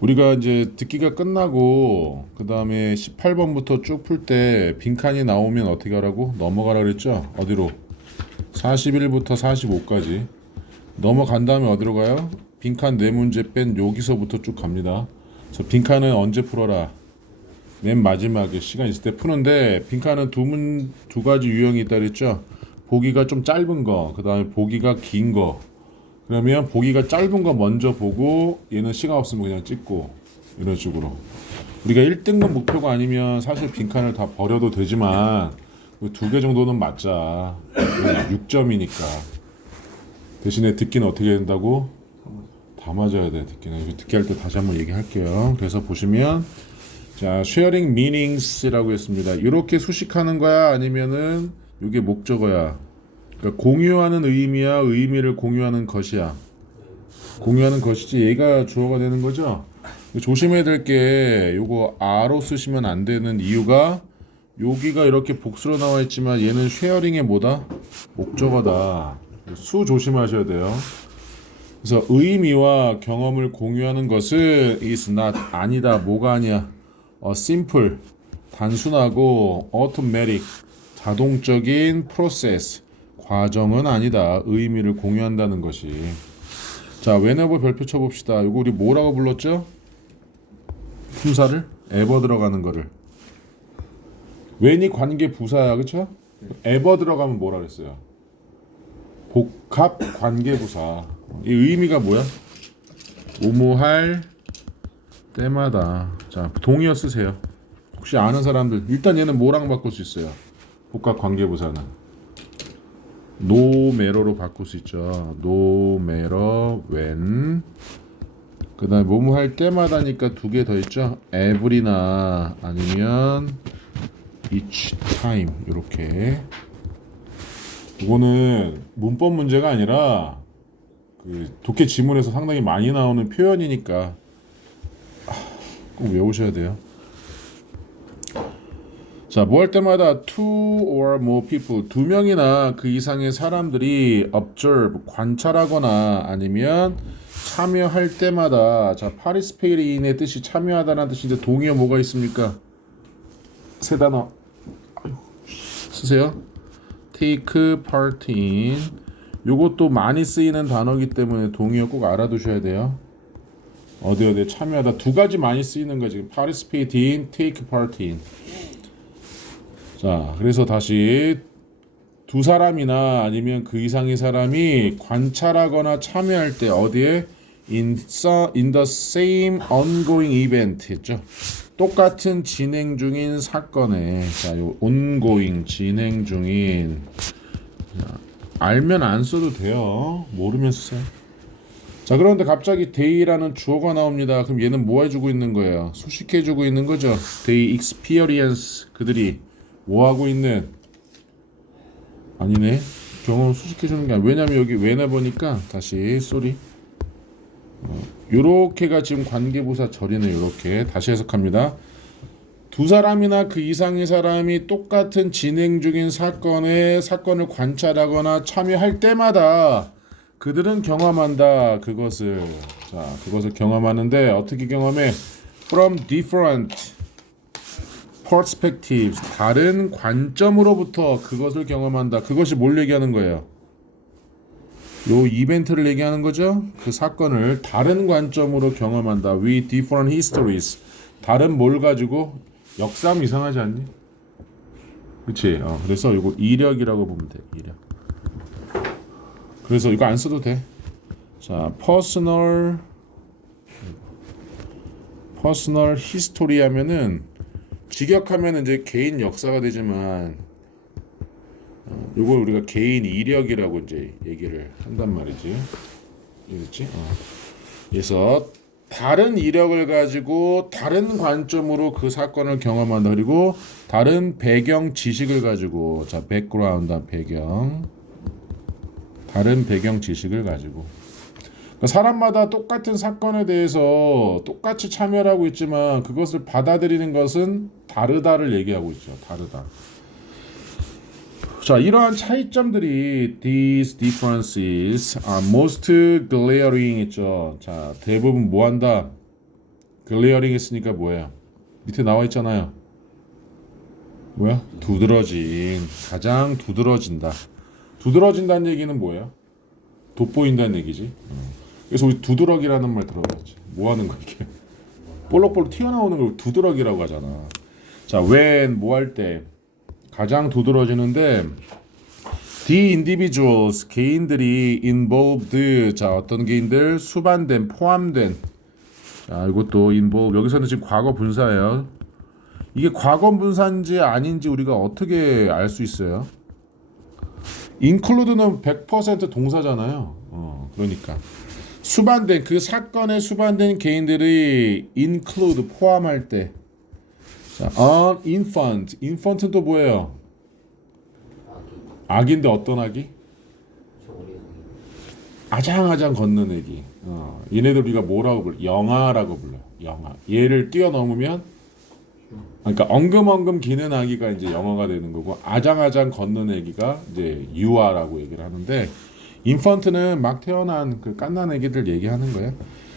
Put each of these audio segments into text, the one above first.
우리가 이제 듣기가 끝나고 그 다음에 18번부터 쭉 풀 때 빈칸이 나오면 어떻게 하라고? 넘어가라 그랬죠? 어디로? 41부터 45까지 넘어간 다음에 어디로 가요? 빈칸 네 문제 뺀 여기서부터 쭉 갑니다. 그래서 빈칸은 언제 풀어라? 맨 마지막에 시간 있을 때 푸는데 빈칸은 두 가지 유형이 있다 그랬죠? 보기가 좀 짧은 거, 그 다음에 보기가 긴 거. 그러면 보기가 짧은 거 먼저 보고 얘는 시간 없으면 그냥 찍고 이런 식으로 우리가 1등급 목표가 아니면 사실 빈칸을 다 버려도 되지만 두 개 정도는 맞자. 6점이니까 대신에 듣기는 어떻게 해야 된다고? 다 맞아야 돼. 듣기는 듣기 할 때 다시 한번 얘기할게요. 그래서 보시면 자, sharing meanings라고 했습니다. 이렇게 수식하는 거야 아니면은 이게 목적어야? 그러니까 공유하는 의미야, 의미를 공유하는 것이야. 공유하는 것이지 얘가 주어가 되는 거죠. 조심해야 될 게 요거 a로 쓰시면 안 되는 이유가 여기가 이렇게 복수로 나와 있지만 얘는 쉐어링의 뭐다? 목적어다. 수 조심하셔야 돼요. 그래서 의미와 경험을 공유하는 것은 is not 아니다. 뭐가 아니야? simple 단순하고 automatic 자동적인 process 과정은 아니다. 의미를 공유한다는 것이. 자, whenever 별표 쳐봅시다. 이거 우리 뭐라고 불렀죠? 품사를? ever 들어가는 거를. when이 관계 부사야, 그쵸? ever 들어가면 뭐라 그랬어요? 복합 관계 부사. 이 의미가 뭐야? 뭐뭐할 때마다. 자, 동의어 쓰세요. 혹시 아는 사람들 일단 얘는 뭐랑 바꿀 수 있어요? 복합 관계 부사는 no matter로 바꿀 수 있죠. no matter when. 그 다음에 뭐뭐 할 때마다니까 두 개 더 있죠. every나 아니면 each time. 이렇게 이거는 문법 문제가 아니라 그 독해 지문에서 상당히 많이 나오는 표현이니까 꼭 외우셔야 돼요. 자, 뭐 할 때마다 two or more people 두 명이나 그 이상의 사람들이 observe 관찰하거나 아니면 참여할 때마다 자, participate in의 뜻이 참여하다는 뜻인데 동의어 뭐가 있습니까? 세 단어 쓰세요. take part in 요것도 많이 쓰이는 단어이기 때문에 동의어 꼭 알아두셔야 돼요. 어디 참여하다 두 가지 많이 쓰이는 거 지금 participate in, take part in. 자, 그래서 다시 두 사람이나 아니면 그 이상의 사람이 관찰하거나 참여할 때 어디에 in the same ongoing event 했죠. 똑같은 진행 중인 사건에 자, 요 ongoing 진행 중인 자, 알면 안 써도 돼요. 모르면 쓰세요. 자, 그런데 갑자기 day라는 주어가 나옵니다. 그럼 얘는 뭐 해주고 있는 거예요? 수식해주고 있는 거죠. they experience 그들이 뭐 하고 있는 아니네 경험 수식해주는 게 아니라 왜냐면 여기 왜나 보니까 다시 쏘리 요렇게가 지금 관계부사 절이네. 요렇게 다시 해석합니다. 두 사람이나 그 이상의 사람이 똑같은 진행 중인 사건을 관찰하거나 참여할 때마다 그들은 경험한다. 그것을 경험하는데 어떻게 경험해? From different perspectives 다른 관점으로부터 그것을 경험한다. 그것이 뭘 얘기하는 거예요? 요 이벤트를 얘기하는 거죠. 그 사건을 다른 관점으로 경험한다. with different histories 다른 뭘 가지고 역사하면 이상하지 않니? 그치? 그래서 이거 이력이라고 보면 돼. 이력. 그래서 이거 안 써도 돼. 자, personal history 하면은 직역하면 이제 개인 역사가 되지만 요걸 우리가 개인 이력이라고 이제 얘기를 한단 말이지. 이랬지? 그래서 다른 이력을 가지고 다른 관점으로 그 사건을 경험한다. 그리고 다른 배경 지식을 가지고 자, 백그라운드 다른 배경 지식을 가지고 그러니까 사람마다 똑같은 사건에 대해서 똑같이 참여를 하고 있지만 그것을 받아들이는 것은 다르다를 얘기하고 있죠. 다르다. 자, 이러한 차이점들이 these differences are most glaring 있죠. 자, 대부분 뭐 한다? glaring 했으니까 뭐예요? 밑에 나와 있잖아요. 뭐야? 두드러진. 가장 두드러진다. 두드러진다는 얘기는 뭐예요? 돋보인다는 얘기지. 그래서 우리 두드러기라는 말 들어봤지. 뭐 하는 거야 이게? 볼록볼록 튀어나오는 걸 두드러기라고 하잖아. 자, when 뭐 할 때 가장 두드러지는데 the individuals 개인들이 involved 자 어떤 개인들 수반된 포함된 자 이것도 involve 여기서는 지금 과거 분사예요. 이게 과거 분사인지 아닌지 우리가 어떻게 알 수 있어요? include는 100% 동사잖아요. 그러니까 수반된 그 사건에 수반된 개인들이 include 포함할 때 자, an infant infant는 또 뭐예요? 아기인데 어떤 아기? 아장아장 걷는 애기. 얘네들 우리가 뭐라고 불러? 영아라고 불러. 영아. 얘를 뛰어넘으면 그러니까 엉금엉금 기는 아기가 이제 영어가 되는 거고 아장아장 걷는 아기가 이제 유아라고 얘기를 하는데 인펀트는 막 태어난 그 갓난 아기들 얘기하는 거예요.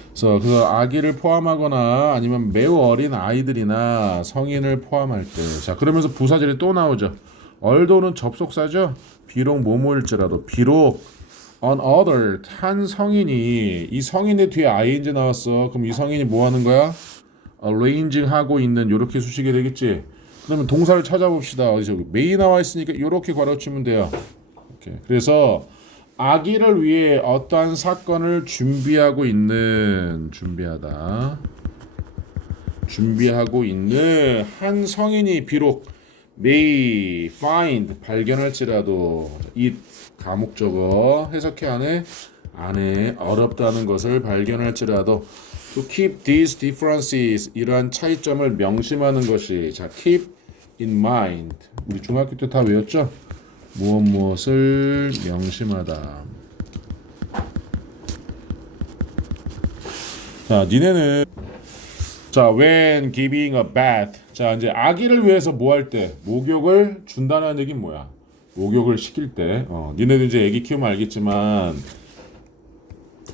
그래서 그 아기를 포함하거나 아니면 매우 어린 아이들이나 성인을 포함할 때 자 그러면서 부사절이 또 나오죠. 얼도는 접속사죠. 비록 뭐뭐일지라도 비록 another 한 성인이 이 성인의 뒤에 ing 나왔어. 그럼 이 성인이 뭐 하는 거야? arranging 하고 있는 요렇게 수식이 되겠지. 그러면 동사를 찾아봅시다. 어디서 메이 나와 있으니까 요렇게 괄호치면 돼요. 이렇게. 그래서 아기를 위해 어떠한 사건을 준비하고 있는 준비하고 있는 한 성인이 비록 may find 발견할지라도 이 가목적어 해석해 안에 어렵다는 것을 발견할지라도 to keep these differences 이러한 차이점을 명심하는 것이 자 keep in mind 우리 중학교 때 다 외웠죠? 무엇을 명심하다. 자 니네는 자 when giving a bath 자 이제 아기를 위해서 뭐 할 때 목욕을 준다는 얘기는 뭐야? 목욕을 시킬 때 니네도 이제 아기 키우면 알겠지만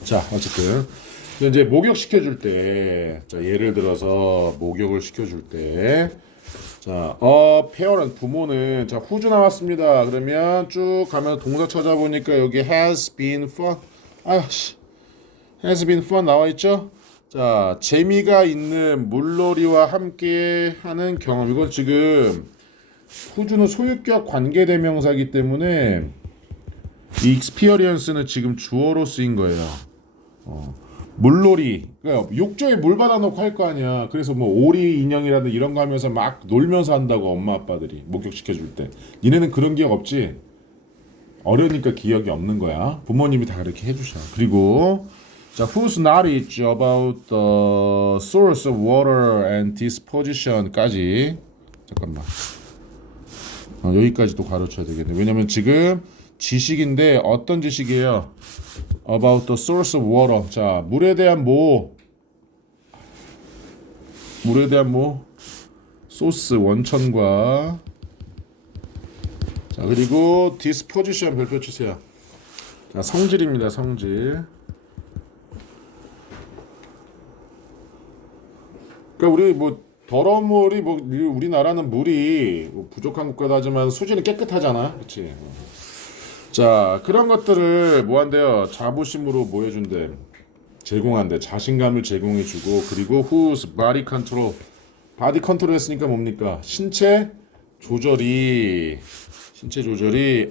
자 어쨌든 이제 목욕 시켜줄 때 자 예를 들어서 목욕을 시켜줄 때 자 parent 부모는 자 who's 나왔습니다. 그러면 쭉 가면 동사 찾아보니까 여기 has been fun has been fun 나와 있죠? 자 재미가 있는 물놀이와 함께 하는 경험 이건 지금 who's는 소유격 관계대명사이기 때문에 이 experience는 지금 주어로 쓰인 거예요. 물놀이 그러니까 욕조에 물 받아놓고 할 거 아니야. 그래서 뭐 오리 인형이라든 이런 거 하면서 막 놀면서 한다고 엄마 아빠들이 목욕시켜줄 때 니네는 그런 기억 없지? 어려우니까 기억이 없는 거야. 부모님이 다 그렇게 해주셔. 그리고 자 whose knowledge about the source of water and disposition까지 잠깐만 여기까지 또 가르쳐야 되겠네. 왜냐면 지금 지식인데 어떤 지식이에요? About the source of water. 자, 물에 대한 소스 원천과 자 그리고 disposition 별표 치세요. 자 성질입니다. 성질. 그러니까 우리 뭐 더러운 물이 뭐 우리나라는 물이 뭐 부족한 국가다지만 수질은 깨끗하잖아, 그렇지? 자 그런 것들을 뭐 한대요? 자부심으로 뭐 해준대? 제공한대. 자신감을 제공해주고 그리고 whose body control 바디 컨트롤 했으니까 뭡니까? 신체 조절이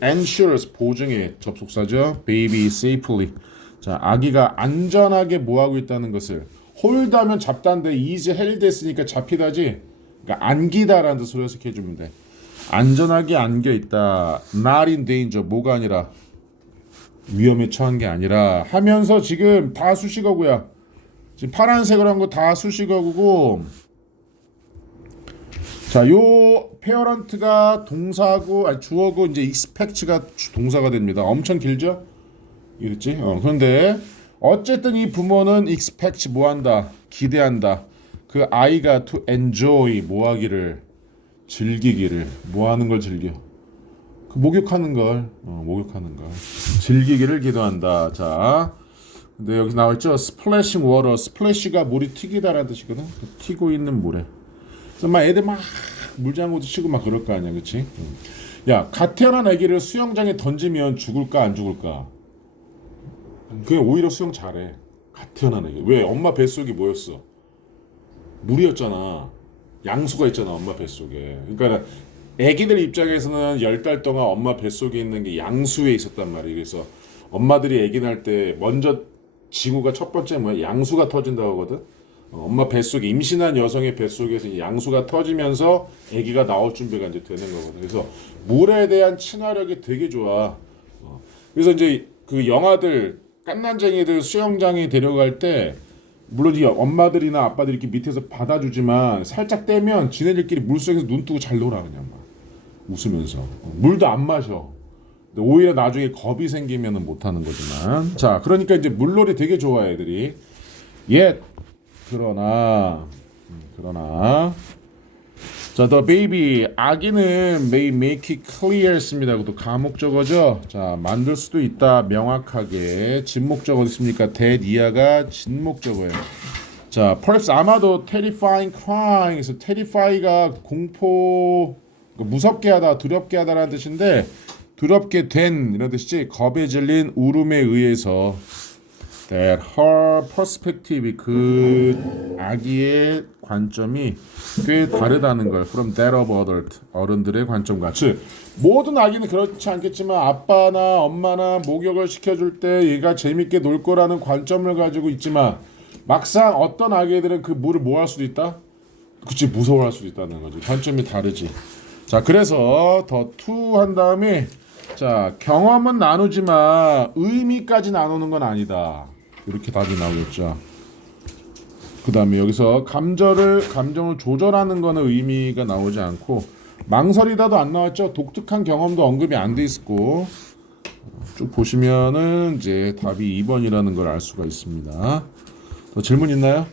ensures 보증해 접속사죠. baby safely 자 아기가 안전하게 뭐하고 있다는 것을 홀드하면 잡다인데 easy held 했으니까 잡히다지 그러니까 안기다라는 뜻으로 해석해 주면 돼. 안전하게 안겨 있다. not in danger 뭐가 아니라 위험에 처한 게 아니라 하면서 지금 다 수식어고야. 지금 파란색으로 한 거 다 수식어고 자, 요 parent가 동사고 아니 주어고 이제 expect가 동사가 됩니다. 엄청 길죠? 이랬지? 그런데 어쨌든 이 부모는 expect 뭐 한다? 기대한다. 그 아이가 to enjoy 뭐 하기를 즐기기를 뭐 하는 걸 즐겨? 그 목욕하는 걸 즐기기를 기도한다. 자, 근데 여기 나와 있죠. splashing water. splash가 물이 튀기다라는 뜻이거든. 튀고 있는 물에. 그래서 막 애들 막 물장구도 치고 막 그럴 거 아니야, 그렇지? 야, 갓 태어난 아기를 수영장에 던지면 죽을까 안 죽을까? 그냥 오히려 수영 잘해. 갓 태어난 아기. 왜? 엄마 뱃속이 뭐였어? 물이었잖아. 양수가 있잖아, 엄마 뱃속에. 그러니까 아기들 입장에서는 10달 동안 엄마 뱃속에 있는 게 양수에 있었단 말이야. 그래서 엄마들이 아기 낳을 때 먼저 징후가 첫 번째 뭐야? 양수가 터진다고 하거든. 엄마 뱃속에 임신한 여성의 뱃속에서 이 양수가 터지면서 아기가 나올 준비가 이제 되는 거거든. 그래서 물에 대한 친화력이 되게 좋아. 그래서 이제 그 영아들 깐난쟁이들 수영장에 데려갈 때 물론 이 엄마들이나 아빠들이 이렇게 밑에서 받아주지만 살짝 떼면 지네들끼리 물속에서 눈 뜨고 잘 놀아 그냥 막 웃으면서 물도 안 마셔. 근데 오히려 나중에 겁이 생기면은 못 하는 거지만 자 그러니까 이제 물놀이 되게 좋아해 애들이. 예. 그러나 자, the baby 아기는 may make it clear 했습니다. 그것도 가목적어죠. 자, 만들 수도 있다. 명확하게. 진목적어 어디 있습니까? 대니아가 진목적어예요. 자, perhaps 아마도 terrifying crying에서 terrify가 공포 무섭게 하다, 두렵게 하다라는 뜻인데 두렵게 된 이런 뜻이지. 겁에 질린 울음에 의해서 that her perspective 그 아기의 관점이 꽤 다르다는 걸 from that of adult 어른들의 관점과 즉 모든 아기는 그렇지 않겠지만 아빠나 엄마나 목욕을 시켜줄 때 얘가 재밌게 놀 거라는 관점을 가지고 있지만 막상 어떤 아기들은 그 물을 뭐 할 수도 있다? 그치 무서워할 수도 있다는 거지. 관점이 다르지. 자 그래서 더 투 한 다음에 자 경험은 나누지만 의미까지 나누는 건 아니다. 이렇게 답이 나오겠죠. 그 다음에 여기서 감정을 조절하는 거는 의미가 나오지 않고 망설이다도 안 나왔죠. 독특한 경험도 언급이 안 돼 있고 쭉 보시면은 이제 답이 2번이라는 걸 알 수가 있습니다. 더 질문 있나요?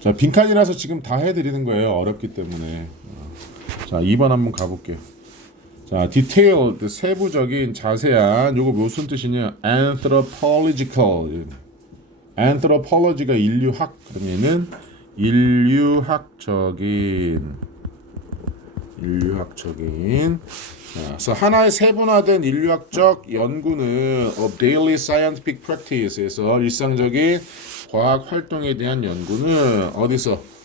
자 빈칸이라서 지금 다 해드리는 거예요. 어렵기 때문에. 자 2번 한번 가볼게요. 자, detailed, 세부적인, 자세한, 요거 무슨 뜻이냐? anthropological. anthropology가 인류학, 그러면은 인류학적인. 자, 그래서 하나의 세분화된 인류학적 연구는 of daily scientific practice에서 일상적인 과학 활동에 대한 연구는 어디서?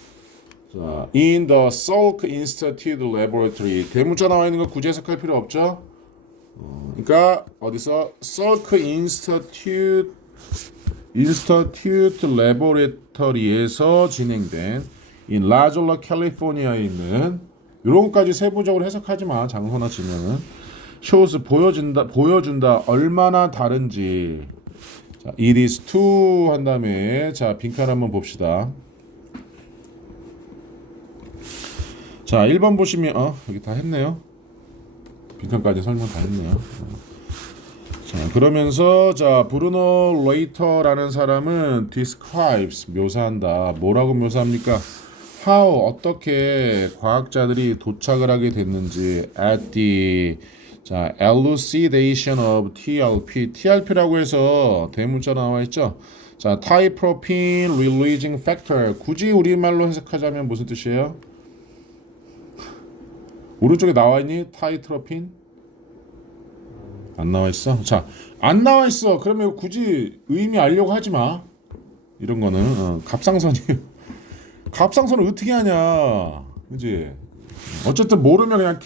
자, in the Salk Institute Laboratory 대문자 나와 있는 거 굳이 해석할 필요 없죠. 그러니까 어디서 Salk Institute Laboratory에서 진행된 in 라졸라 캘리포니아에 있는 이런 것까지 세부적으로 해석하지 마. 장소나 지명은 shows 보여준다 얼마나 다른지. 자, it is to 한 다음에 자 빈칸 한번 봅시다. 자, 1번 보시면 여기 다 했네요. 빈칸까지 설명 다 했네요. 자, 그러면서 자, 브루노 레이터라는 사람은 describes 묘사한다. 뭐라고 묘사합니까? how 어떻게 과학자들이 도착을 하게 됐는지 at the 자, elucidation of TRP라고 해서 대문자 나와 있죠. 자, tryptophan releasing factor 굳이 우리말로 해석하자면 무슨 뜻이에요? 오른쪽에 나와 있니? 타이트로핀? 안 나와 있어? 자, 안 나와 있어. 그러면 굳이 의미 알려고 하지 마. 이런 거는 갑상선이에요. 갑상선을 어떻게 하냐? 그지? 어쨌든 모르면 그냥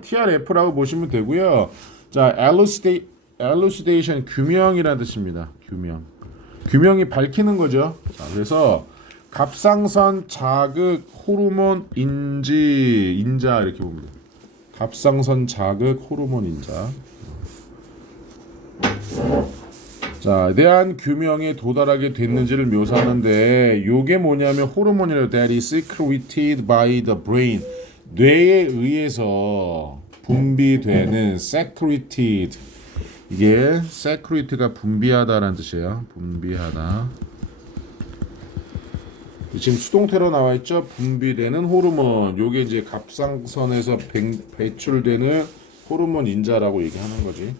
TRF라고 보시면 되고요. 자, elucidation 규명이라는 뜻입니다. 규명이 밝히는 거죠. 자, 그래서 갑상선 자극 호르몬 인자 이렇게 봅니다. 갑상선 자극 호르몬 인자. 자, 대한 규명에 도달하게 됐는지를 묘사하는데 요게 뭐냐면 호르몬이래요. That is secreted by the brain. 뇌에 의해서 분비되는 secreted. 이게 secret가 분비하다라는 뜻이에요. 분비하다. 지금 수동태로 나와 있죠. 분비되는 호르몬. 요게 이제 갑상선에서 배출되는 호르몬 인자라고 얘기하는 거지.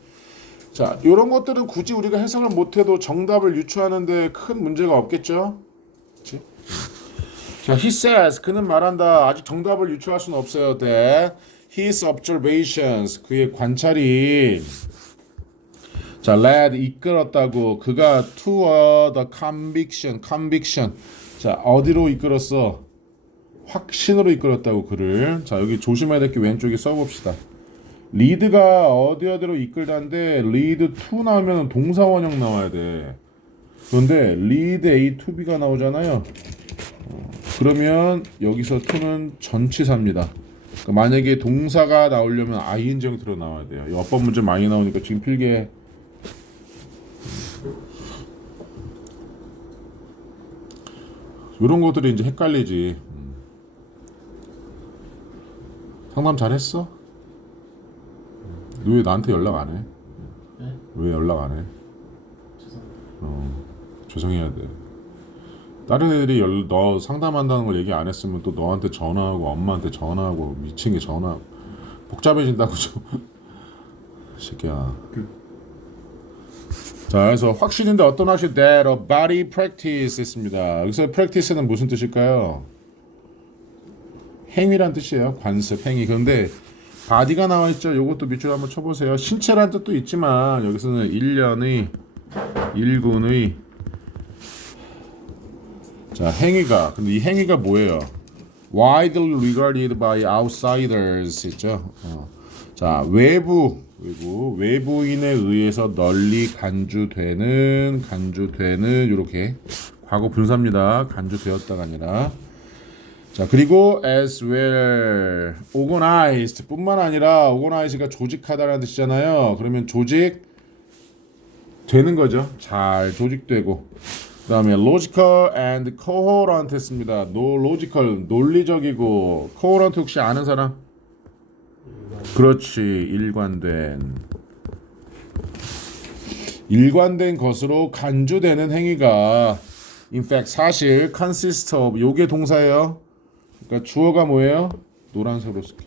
자, 이런 것들은 굳이 우리가 해석을 못해도 정답을 유추하는데 큰 문제가 없겠죠? 그치? 자, he says 그는 말한다. 아직 정답을 유추할 수는 없어요. that his observations 그의 관찰이 자, led 이끌었다고 그가 to the conviction 자, 어디로 이끌었어? 확신으로 이끌었다고 그를 자, 여기 조심해야 될 게 왼쪽에 써봅시다. lead가 어디로 이끌다인데 lead to 나오면 동사원형 나와야 돼. 그런데 lead A to B가 나오잖아요. 그러면 여기서 to는 전치사입니다. 그러니까 만약에 동사가 나오려면 ing 형태로 나와야 돼요. 이 어법 문제 많이 나오니까 지금 필기해. 이런 것들이 이제 헷갈리지. 상담 잘했어? 너 왜 나한테 연락 안 해? 네? 왜 연락 안 해? 죄송합니다. 죄송해야 돼. 다른 애들이 너 상담한다는 걸 얘기 안 했으면 또 너한테 전화하고 엄마한테 전화하고 미친 게 전화 복잡해진다고 좀 새끼야. 자, 그래서 확신인데 어떤 확신? That a body practice 있습니다. 여기서 practice는 무슨 뜻일까요? 행위란 뜻이에요. 관습, 행위. 그런데 body가 나와 있죠. 요것도 밑줄 한번 쳐보세요. 신체란 뜻도 있지만 여기서는 일군의 자, 행위가. 근데 이 행위가 뭐예요? widely regarded by outsiders 있죠. 자, 외부인에 의해서 널리 간주되는 이렇게 과거 분사입니다. 간주되었다가 아니라 자, 그리고 as well organized 뿐만 아니라 organize가 조직하다라는 뜻이잖아요. 그러면 조직 되는 거죠. 잘 조직되고 그 다음에 logical and coherent 했습니다. logical 논리적이고 coherent 혹시 아는 사람? 그렇지. 일관된 것으로 간주되는 행위가 in fact 사실 consist of 요게 동사예요. 그러니까 주어가 뭐예요? 노란색으로 쓸게.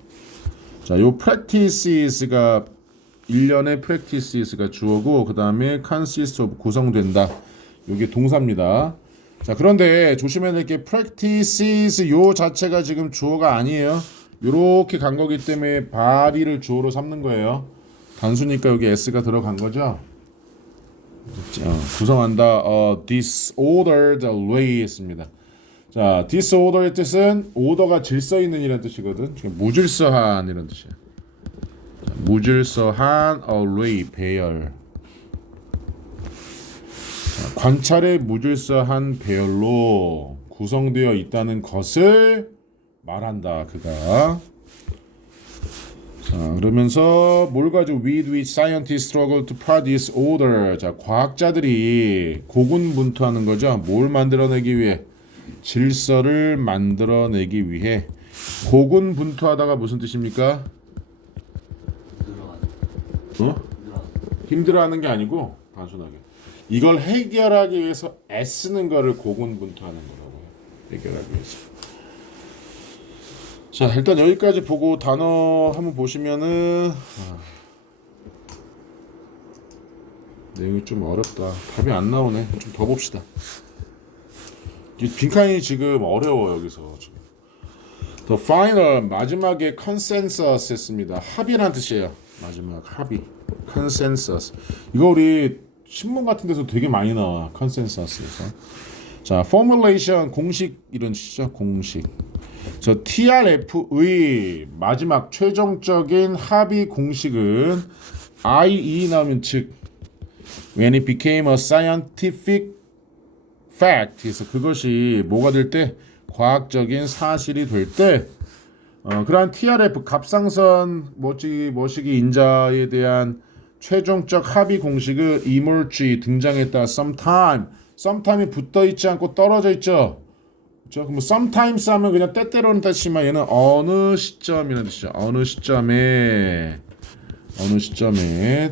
자, 요 practices가 일련의 practices가 주어고 그 다음에 consist of 구성된다. 요게 동사입니다. 자, 그런데 조심해야 될 게 practices 요 자체가 지금 주어가 아니에요. 요렇게 간 거기 때문에 body를 주어로 삼는 거예요. 단수니까 여기 s가 들어간 거죠. 구성한다. disordered way 했습니다. 자, disorder의 뜻은 order가 질서 있는 이라는 뜻이거든. 지금 무질서한 이런 뜻이야. 자, 무질서한 array 배열. 자, 관찰의 무질서한 배열로 구성되어 있다는 것을 말한다. 그가. 자, 그러면서 뭘 가지고 with which scientists struggle to produce order. 자, 과학자들이 고군분투하는 거죠. 뭘 만들어내기 위해? 질서를 만들어내기 위해 고군분투하다가 무슨 뜻입니까? 힘들어하는 게 아니고 단순하게 이걸 해결하기 위해서 애쓰는 거를 고군분투하는 거라고요. 해결하기 위해서. 자, 일단 여기까지 보고 단어 한번 보시면은 내용이 좀 어렵다. 답이 안 나오네. 좀 더 봅시다. 이 빈칸이 지금 어려워 여기서 지금. The final 마지막에 consensus 했습니다. 합의란 뜻이에요. 마지막 합의. consensus. 이거 우리 신문 같은 데서 되게 많이 나와. consensus에서. 자, formulation 공식 이런 뜻이죠. 공식. 저 TRF의 마지막 최종적인 합의 공식은 IE 나오면 즉 when it became a scientific fact 그래서 그것이 뭐가 될 때 과학적인 사실이 될 때 그러한 TRF 갑상선 머시기 인자에 대한 최종적 합의 공식을 emerge 등장했다. sometime이 붙어 있지 않고 떨어져 있죠. 그렇죠? 그럼 sometimes 하면 그냥 때때로는 뜻이지만 얘는 어느 시점이라는 뜻이죠. 어느 시점에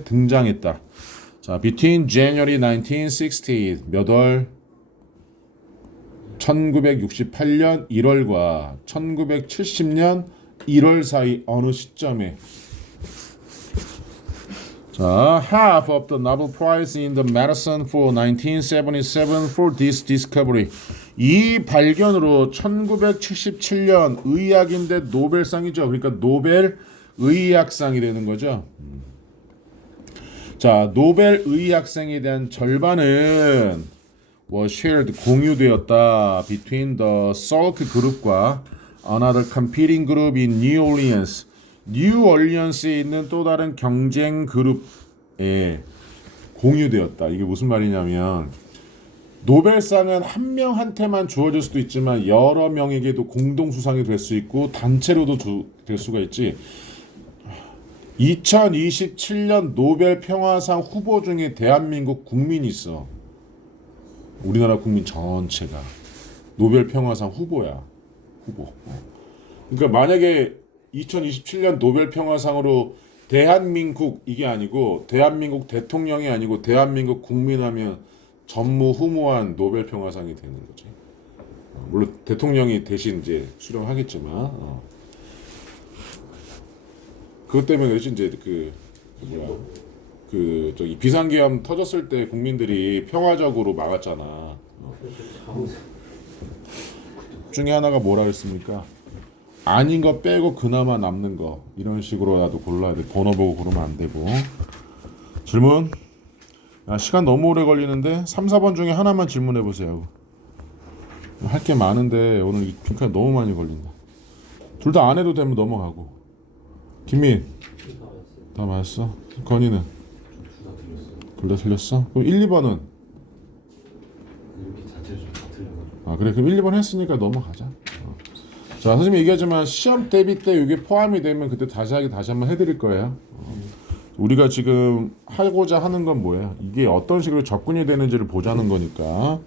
등장했다. 자, between January 1960 몇 월? 1968년 1월과 1970년 1월 사이 어느 시점에 자, half of the Nobel Prize in the medicine for 1977 for this discovery. 이 발견으로 1977년 의학인데 노벨상이죠. 그러니까 노벨 의학상이 되는 거죠. 자, 노벨 의학상에 대한 절반은 was shared 공유되었다 between the Salk 그룹과 another competing group in New Orleans. 뉴얼리언스에 있는 또 다른 경쟁 그룹에 공유되었다. 이게 무슨 말이냐면 노벨상은 한 명한테만 주어질 수도 있지만 여러 명에게도 공동 수상이 될 수 있고 단체로도 될 수가 있지. 2027년 노벨 평화상 후보 중에 대한민국 국민이 있어. 우리나라 국민 전체가 노벨 평화상 후보야. 후보. 그러니까 만약에 2027년 노벨 평화상으로 대한민국 이게 아니고 대한민국 대통령이 아니고 대한민국 국민하면 전무후무한 노벨 평화상이 되는 거지. 물론 대통령이 대신 이제 수령하겠지만 그것 때문에 그렇지 이제 그 저기 비상계엄 터졌을 때 국민들이 평화적으로 막았잖아. 중에 하나가 뭐라 했습니까? 아닌 거 빼고 그나마 남는 거 이런 식으로 나도 골라야 돼. 번호 보고 그러면 안 되고. 질문. 야, 시간 너무 오래 걸리는데 3, 4번 중에 하나만 질문해 보세요. 할 게 많은데 오늘 이 빈칸 너무 많이 걸린다. 둘 다 안 해도 되면 넘어가고. 김민 다 맞았어? 건이는? 둘 다 틀렸어? 그럼 1, 2번은? 아 그래 그럼 1, 2번 했으니까 넘어가자. 자 선생님이 얘기하지만 시험 대비 때 이게 포함이 되면 그때 다시 한번 해드릴 거예요. 우리가 지금 하고자 하는 건 뭐예요? 이게 어떤 식으로 접근이 되는지를 보자는 거니까